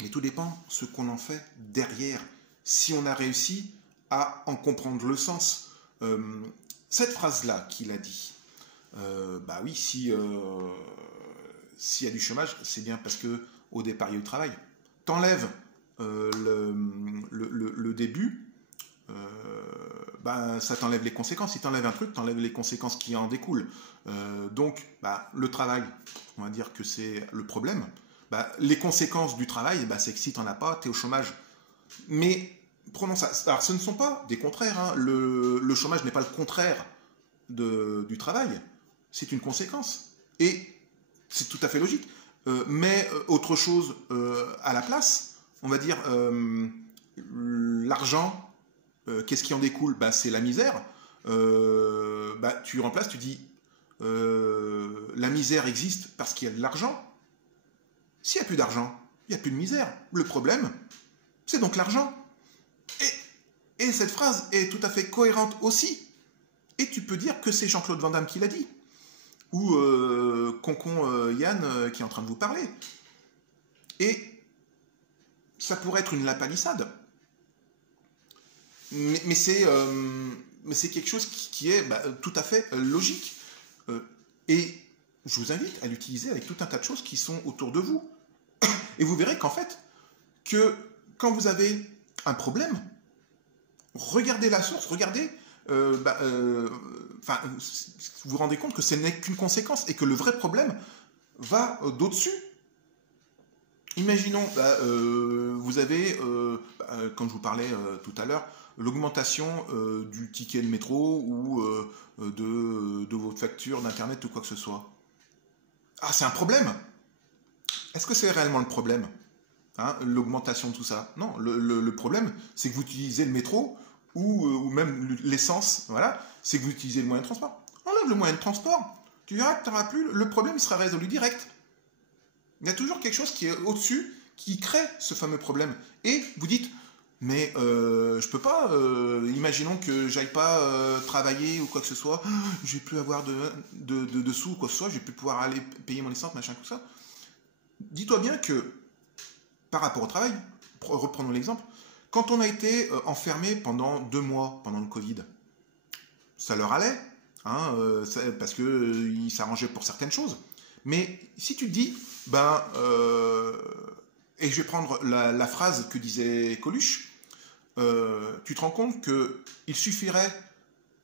Mais tout dépend ce qu'on en fait derrière. Si on a réussi à en comprendre le sens. Cette phrase-là qu'il a dit, bah oui, s'il y a du chômage, c'est bien parce que au départ, il y a eu le travail. T'enlèves le début, bah, ça t'enlève les conséquences. Si t'enlèves un truc, t'enlèves les conséquences qui en découlent. Donc, bah, le travail, on va dire que c'est le problème. Bah, les conséquences du travail, bah, c'est que si t'en as pas, t'es au chômage. Mais prenons ça. Alors, ce ne sont pas des contraires. Hein. Le chômage n'est pas le contraire du travail. C'est une conséquence. Et c'est tout à fait logique. Mais autre chose à la place, on va dire l'argent, qu'est-ce qui en découle? Bah, c'est la misère. Bah, tu remplaces, tu dis la misère existe parce qu'il y a de l'argent. S'il n'y a plus d'argent, il n'y a plus de misère. Le problème, c'est donc l'argent. Et cette phrase est tout à fait cohérente aussi. Et tu peux dire que c'est Jean-Claude Van Damme qui l'a dit. Ou Concon Yann qui est en train de vous parler. Et ça pourrait être une lapalissade. Mais c'est quelque chose qui est bah, tout à fait logique. Et je vous invite à l'utiliser avec tout un tas de choses qui sont autour de vous. Et vous verrez qu'en fait, que quand vous avez un problème, regardez la source, regardez, vous vous rendez compte que ce n'est qu'une conséquence et que le vrai problème va d'au-dessus. Imaginons, vous avez, quand je vous parlais tout à l'heure, l'augmentation du ticket de métro ou de votre facture d'internet ou quoi que ce soit. Ah, c'est un problème. Est-ce que c'est réellement le problème, hein, l'augmentation de tout ça? Non, le problème, c'est que vous utilisez le métro ou même l'essence, voilà, c'est que vous utilisez le moyen de transport. Enlève le moyen de transport, tu verras que tu n'auras plus, le problème sera résolu direct. Il y a toujours quelque chose qui est au-dessus, qui crée ce fameux problème. Et vous dites, Mais je peux pas, imaginons que j'aille pas travailler ou quoi que ce soit, je vais plus avoir de sous ou quoi que ce soit, je vais plus pouvoir aller payer mon essence, machin, tout ça. Dis-toi bien que, par rapport au travail, reprenons l'exemple, quand on a été enfermé pendant 2 mois, pendant le Covid, ça leur allait, hein, parce qu'ils s'arrangeaient pour certaines choses. Mais si tu te dis, et je vais prendre la phrase que disait Coluche, tu te rends compte qu'il suffirait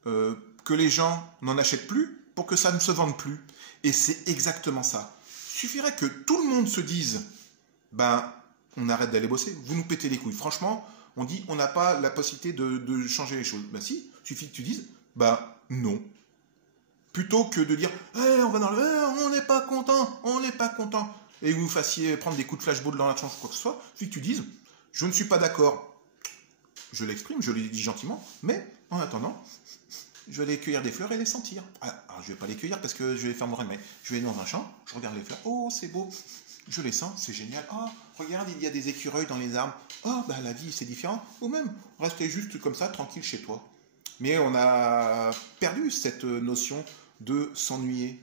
que les gens n'en achètent plus pour que ça ne se vende plus. Et c'est exactement ça. Il suffirait que tout le monde se dise, on arrête d'aller bosser, vous nous pétez les couilles. Franchement, on dit, on n'a pas la possibilité de changer les choses. Si, il suffit que tu dises, non. Plutôt que de dire, on va dans on n'est pas content, et vous nous fassiez prendre des coups de flashball dans la tronche ou quoi que ce soit, il suffit que tu dises, je ne suis pas d'accord. Je l'exprime, je le dis gentiment, mais en attendant, je vais aller cueillir des fleurs et les sentir. Alors, je ne vais pas les cueillir parce que je vais faire mon remède. Je vais aller dans un champ, je regarde les fleurs, oh c'est beau, je les sens, c'est génial. Oh, regarde, il y a des écureuils dans les arbres. Oh, la vie c'est différent. Ou même, rester juste comme ça, tranquille chez toi. Mais on a perdu cette notion de s'ennuyer.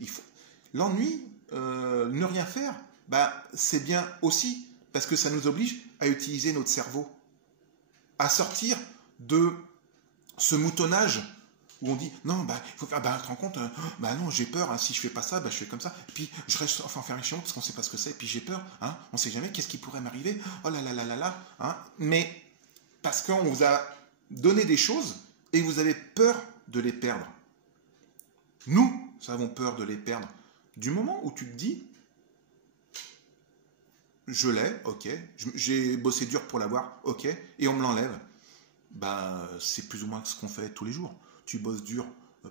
L'ennui, ne rien faire, c'est bien aussi, parce que ça nous oblige à utiliser notre cerveau, à sortir de ce moutonnage où on dit non, il faut faire, tu te rends compte, non, j'ai peur, hein, si je fais pas ça, je fais comme ça, et puis je reste enfermé chez moi parce qu'on sait pas ce que c'est, et puis j'ai peur, hein, on sait jamais, qu'est-ce qui pourrait m'arriver, oh là là là là là, hein, mais parce qu'on vous a donné des choses et vous avez peur de les perdre. Nous avons peur de les perdre. Du moment où tu te dis, je l'ai, ok, j'ai bossé dur pour l'avoir, ok, et on me l'enlève, c'est plus ou moins ce qu'on fait tous les jours. Tu bosses dur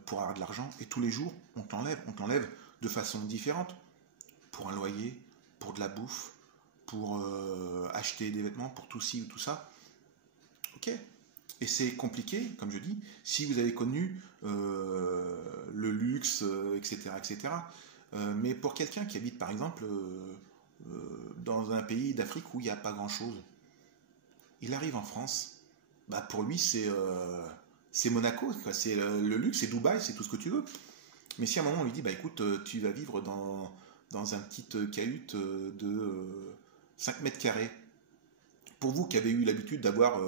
pour avoir de l'argent et tous les jours, on t'enlève de façon différente. Pour un loyer, pour de la bouffe, pour acheter des vêtements, pour tout ci ou tout ça. Ok. Et c'est compliqué, comme je dis, si vous avez connu le luxe, etc. etc. Mais pour quelqu'un qui habite, par exemple, dans un pays d'Afrique où il n'y a pas grand-chose, il arrive en France, pour lui, c'est Monaco, quoi. C'est le luxe, c'est Dubaï, c'est tout ce que tu veux. Mais si à un moment on lui dit, écoute, tu vas vivre dans un petit cahute de 5 mètres carrés, pour vous qui avez eu l'habitude d'avoir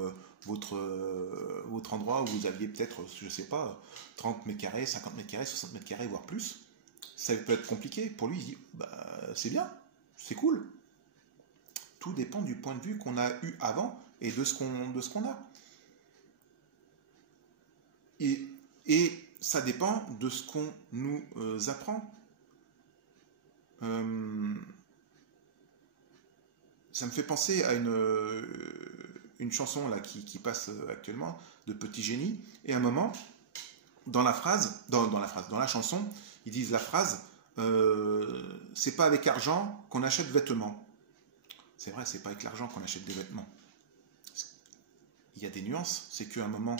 votre endroit où vous aviez peut-être, je sais pas, 30 mètres carrés, 50 mètres carrés, 60 mètres carrés, voire plus, ça peut être compliqué. Pour lui, il dit, c'est bien, c'est cool. Tout dépend du point de vue qu'on a eu avant et de ce qu'on a. Et ça dépend de ce qu'on nous apprend. Ça me fait penser à une chanson là, qui passe actuellement, de Petit Génie, et à un moment, dans la chanson, ils disent la phrase c'est pas avec argent qu'on achète vêtements. C'est vrai, c'est pas avec l'argent qu'on achète des vêtements. Il y a des nuances, c'est qu'à un moment,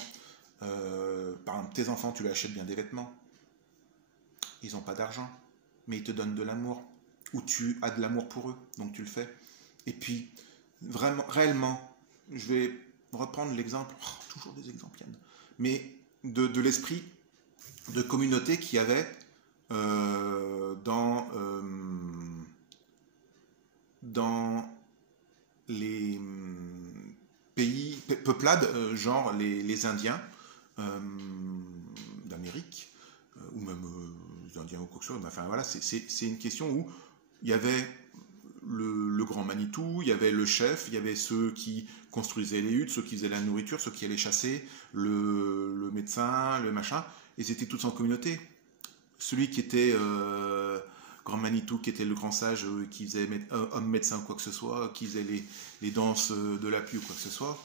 par exemple, tes enfants, tu leur achètes bien des vêtements, ils n'ont pas d'argent, mais ils te donnent de l'amour, ou tu as de l'amour pour eux, donc tu le fais. Et puis, vraiment, réellement, je vais reprendre l'exemple, toujours des exemples, Yann, mais de l'esprit de communauté qu'il y avait dans les pays, peuplades, genre les Indiens d'Amérique, ou même les Indiens ou quoi que ce soit. Enfin voilà, c'est une question où il y avait le grand Manitou, il y avait le chef, il y avait ceux qui construisaient les huttes, ceux qui faisaient la nourriture, ceux qui allaient chasser, le médecin, le machin, et ils étaient tous en communauté. Celui qui était grand Manitou, qui était le grand sage, qui faisait homme médecin ou quoi que ce soit, qui faisait les danses de la pluie ou quoi que ce soit,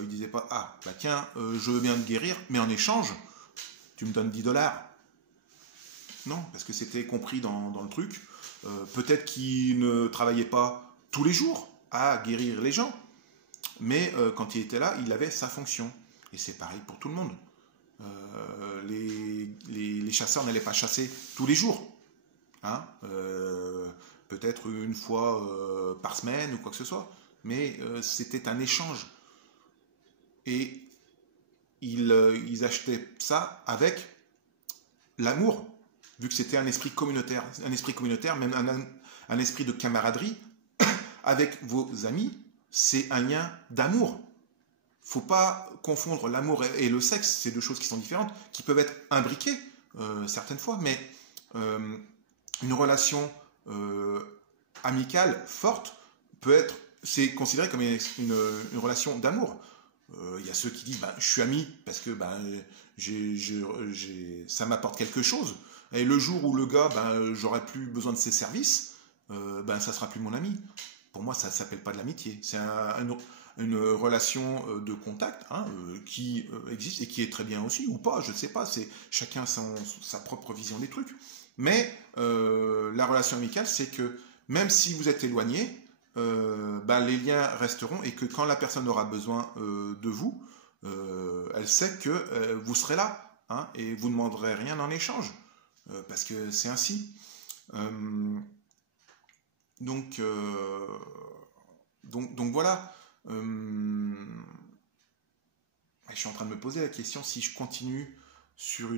il disait pas, tiens, je veux bien te guérir, mais en échange, tu me donnes $10. Non, parce que c'était compris dans le truc. Peut-être qu'il ne travaillait pas tous les jours à guérir les gens, mais quand il était là, il avait sa fonction. Et c'est pareil pour tout le monde. Les chasseurs n'allaient pas chasser tous les jours. Hein, peut-être une fois par semaine ou quoi que ce soit. Mais c'était un échange. et ils achetaient ça avec l'amour, vu que c'était un esprit communautaire, même un esprit de camaraderie avec vos amis, c'est un lien d'amour. Faut pas confondre l'amour et le sexe, c'est deux choses qui sont différentes, qui peuvent être imbriquées certaines fois, mais une relation amicale forte c'est considéré comme une relation d'amour. Il y a ceux qui disent je suis ami parce que ça m'apporte quelque chose, et le jour où le gars j'aurai plus besoin de ses services, ça sera plus mon ami. Pour moi, ça s'appelle pas de l'amitié, c'est une relation de contact qui existe et qui est très bien aussi, ou pas, je ne sais pas, c'est chacun sa propre vision des trucs. Mais la relation amicale, c'est que même si vous êtes éloigné, les liens resteront, et que quand la personne aura besoin de vous, elle sait que vous serez là, et vous ne demanderez rien en échange, parce que c'est ainsi. Donc voilà. Je suis en train de me poser la question si je continue sur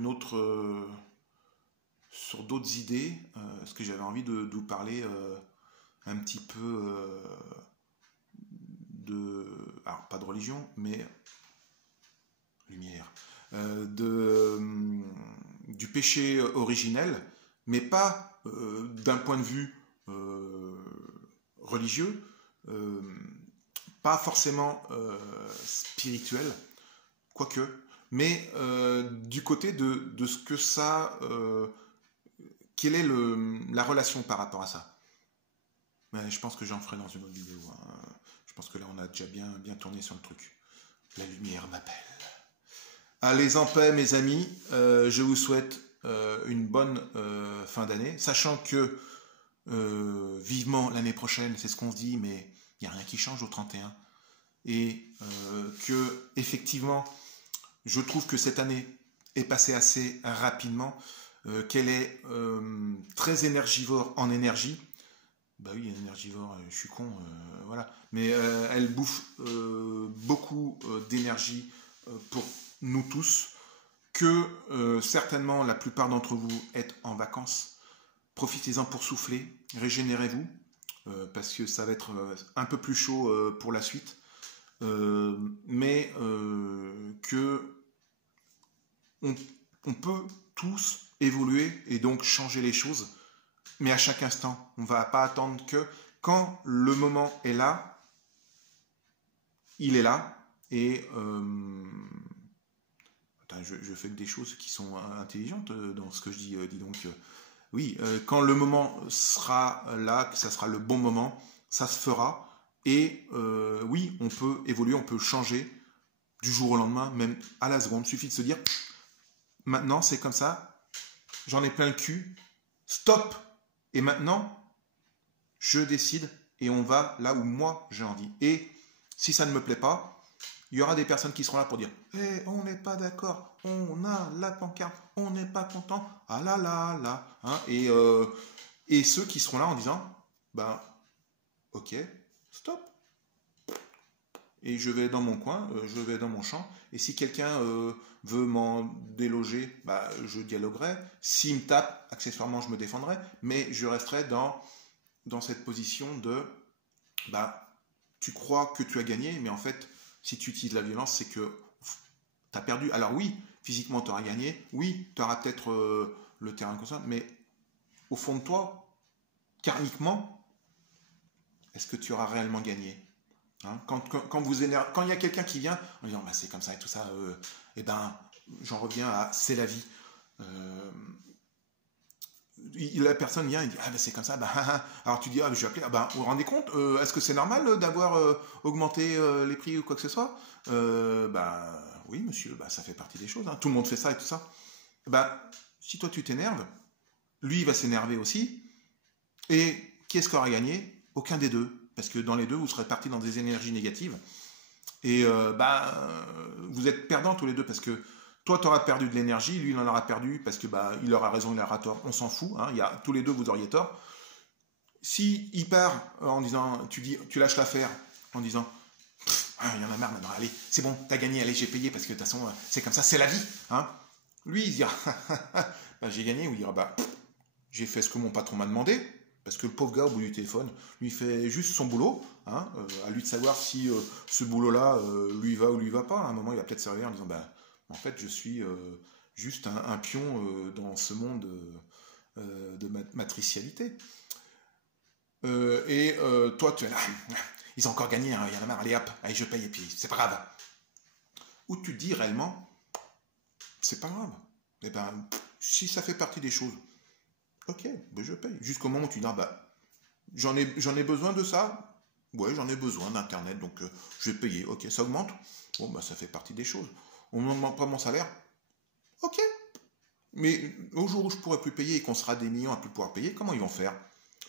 sur d'autres idées, parce que j'avais envie de vous parler un petit peu alors pas de religion, mais lumière, du péché originel, mais pas d'un point de vue religieux, pas forcément spirituel, quoique, mais du côté de ce que ça... quelle est la relation par rapport à ça. Mais je pense que j'en ferai dans une autre vidéo. Je pense que là, on a déjà bien tourné sur le truc. La lumière m'appelle. Allez en paix, mes amis. Je vous souhaite une bonne fin d'année, sachant que vivement l'année prochaine, c'est ce qu'on se dit, mais il n'y a rien qui change au 31. Et que, effectivement, je trouve que cette année est passée assez rapidement, qu'elle est très énergivore en énergie. Bah oui, énergivore, je suis con, voilà. Mais elle bouffe beaucoup d'énergie pour nous tous, que certainement la plupart d'entre vous êtes en vacances. Profitez-en pour souffler, régénérez-vous, parce que ça va être un peu plus chaud pour la suite. Mais que on peut tous évoluer et donc changer les choses, mais à chaque instant. On ne va pas attendre que quand le moment est là, il est là, et je fais des choses qui sont intelligentes dans ce que je dis, dis donc. Oui, quand le moment sera là, que ça sera le bon moment, ça se fera, et oui, on peut évoluer, on peut changer du jour au lendemain, même à la seconde. Il suffit de se dire, maintenant c'est comme ça, j'en ai plein le cul, stop. Et maintenant, je décide et on va là où moi j'ai envie. Et si ça ne me plaît pas, il y aura des personnes qui seront là pour dire on n'est pas d'accord, on a la pancarte, on n'est pas content, ah là là là. Et ceux qui seront là en disant ok, stop. Et je vais dans mon coin, je vais dans mon champ. Et si quelqu'un veut m'en déloger, je dialoguerai. S'il me tape, accessoirement, je me défendrai. Mais je resterai dans cette position de tu crois que tu as gagné, mais en fait, si tu utilises la violence, c'est que tu as perdu. Alors oui, physiquement, tu auras gagné. Oui, tu auras peut-être le terrain comme ça. Mais au fond de toi, karmiquement, est-ce que tu auras réellement gagné ? Quand il y a quelqu'un qui vient en disant c'est comme ça et tout ça, j'en reviens à c'est la vie. La personne vient et dit c'est comme ça, alors tu dis je vais appeler, vous vous rendez compte, est-ce que c'est normal d'avoir augmenté les prix ou quoi que ce soit? Oui monsieur, ça fait partie des choses, tout le monde fait ça et tout ça. Si toi tu t'énerves, lui il va s'énerver aussi, et qui est-ce qui aura gagné? Aucun des deux. Parce que dans les deux, vous serez partis dans des énergies négatives. Et vous êtes perdants tous les deux, parce que toi, tu auras perdu de l'énergie, lui, il en aura perdu, parce que il aura raison, il aura tort, on s'en fout. Tous les deux, vous auriez tort. Si il part en disant, tu lâches l'affaire, en disant, Ah, il y en a marre maintenant, allez, c'est bon, t'as gagné, allez, j'ai payé, parce que de toute façon, c'est comme ça, c'est la vie. Hein. Lui, il dira, bah, j'ai gagné, ou il dira, bah, j'ai fait ce que mon patron m'a demandé, parce que le pauvre gars au bout du téléphone, lui fait juste son boulot, hein, à lui de savoir si ce boulot-là lui va ou lui va pas. À un moment, il va peut-être se réveiller en disant, bah, en fait, je suis juste un pion dans ce monde de matricialité. Toi, tu es là, ils ont encore gagné, hein, il y en a marre, allez hop, allez, je paye, et puis c'est pas grave. Ou tu te dis réellement, c'est pas grave. Eh ben, si ça fait partie des choses, ok, ben je paye. Jusqu'au moment où tu dis, bah, j'en ai besoin de ça. Ouais, j'en ai besoin d'Internet, donc je vais payer. Ok, ça augmente. Bon, bah, ça fait partie des choses. On ne m'augmente pas mon salaire. Ok. Mais au jour où je pourrai plus payer et qu'on sera des millions à plus pouvoir payer, comment ils vont faire?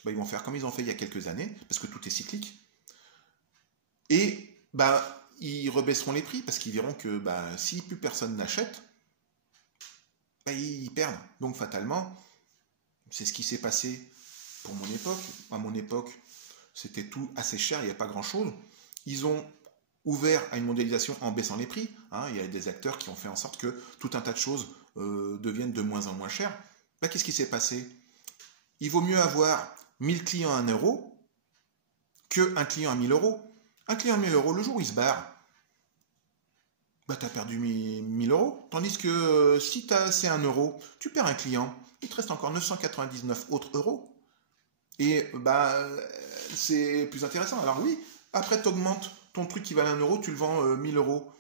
Bah, ils vont faire comme ils ont fait il y a quelques années, parce que tout est cyclique. Et bah, ils rebaisseront les prix, parce qu'ils verront que bah, si plus personne n'achète, bah, ils perdent. Donc fatalement, c'est ce qui s'est passé pour mon époque. À mon époque, c'était tout assez cher, il n'y avait pas grand-chose. Ils ont ouvert à une mondialisation en baissant les prix. Hein. Il y a des acteurs qui ont fait en sorte que tout un tas de choses deviennent de moins en moins chères. Bah, qu'est-ce qui s'est passé? Il vaut mieux avoir 1000 clients à 1 euro qu'un client à 1000 euros. Un client à 1000 euros, le jour où il se barre, bah, tu as perdu 1000 euros. Tandis que si c'est 1 euro, tu perds un client, il te reste encore 999 autres euros. Et bah, c'est plus intéressant. Alors oui, après tu augmentes ton truc qui valait 1 euro, tu le vends 1000 euros.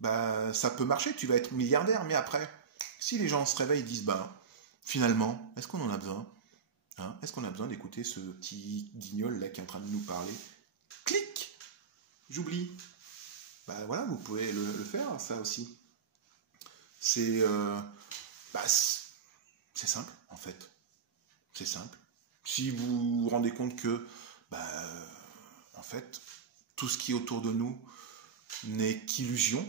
Bah, ça peut marcher, tu vas être milliardaire, mais après, si les gens se réveillent et disent, bah, finalement, est-ce qu'on en a besoin? Hein, est-ce qu'on a besoin d'écouter ce petit guignol là qui est en train de nous parler? Clic! J'oublie. Bah voilà, vous pouvez le faire, ça aussi. C'est bah, c'est simple, en fait. C'est simple. Si vous vous rendez compte que, bah, en fait, tout ce qui est autour de nous n'est qu'illusion,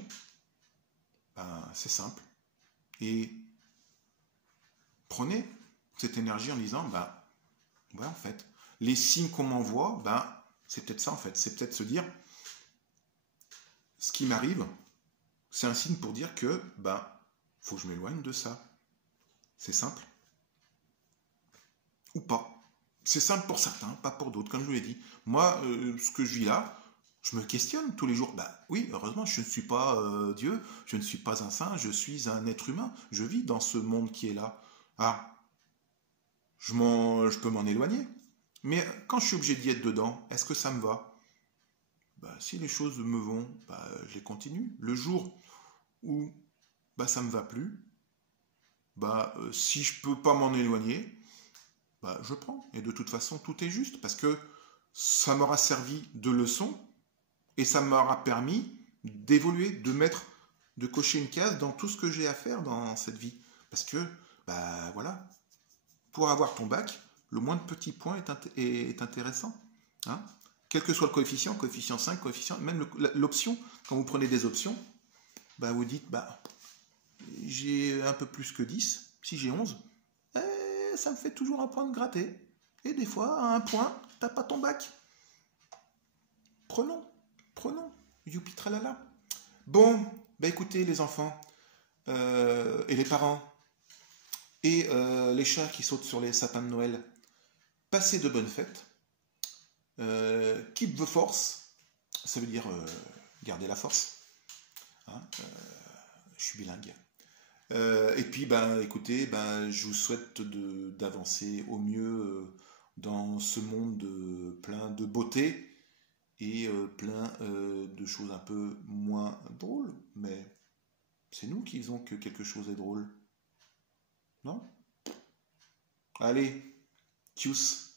bah, c'est simple. Et prenez cette énergie en disant, bah, ouais, en fait, les signes qu'on m'envoie, bah, c'est peut-être ça, en fait. C'est peut-être se dire, ce qui m'arrive, c'est un signe pour dire que, bah, faut que je m'éloigne de ça. C'est simple. Ou pas. C'est simple pour certains, pas pour d'autres, comme je vous l'ai dit. Moi, ce que je vis là, je me questionne tous les jours. Bah oui, heureusement, je ne suis pas Dieu, je ne suis pas un saint, je suis un être humain. Je vis dans ce monde qui est là. Ah, je peux m'en éloigner. Mais quand je suis obligé d'y être dedans, est-ce que ça me va? Bah, si les choses me vont, bah, je les continue. Le jour où bah, ça ne me va plus, bah, si je peux pas m'en éloigner, bah, je prends. Et de toute façon, tout est juste parce que ça m'aura servi de leçon et ça m'aura permis d'évoluer, de cocher une case dans tout ce que j'ai à faire dans cette vie. Parce que, bah voilà, pour avoir ton bac, le moins de petits points est intéressant. Hein. Quel que soit le coefficient 5, coefficient, même l'option, quand vous prenez des options, bah vous dites, bah j'ai un peu plus que 10, si j'ai 11, ça me fait toujours un point de gratter. Et des fois, à un point, t'as pas ton bac. Prenons, youpi tralala. Bon, bah écoutez les enfants, et les parents, et les chats qui sautent sur les sapins de Noël, passez de bonnes fêtes. Keep the force, ça veut dire garder la force. Hein, je suis bilingue. Et puis, ben, écoutez, ben, je vous souhaite d'avancer au mieux dans ce monde plein de beauté et plein de choses un peu moins drôles. Mais c'est nous qui faisons que quelque chose est drôle. Non? Allez, tchuss!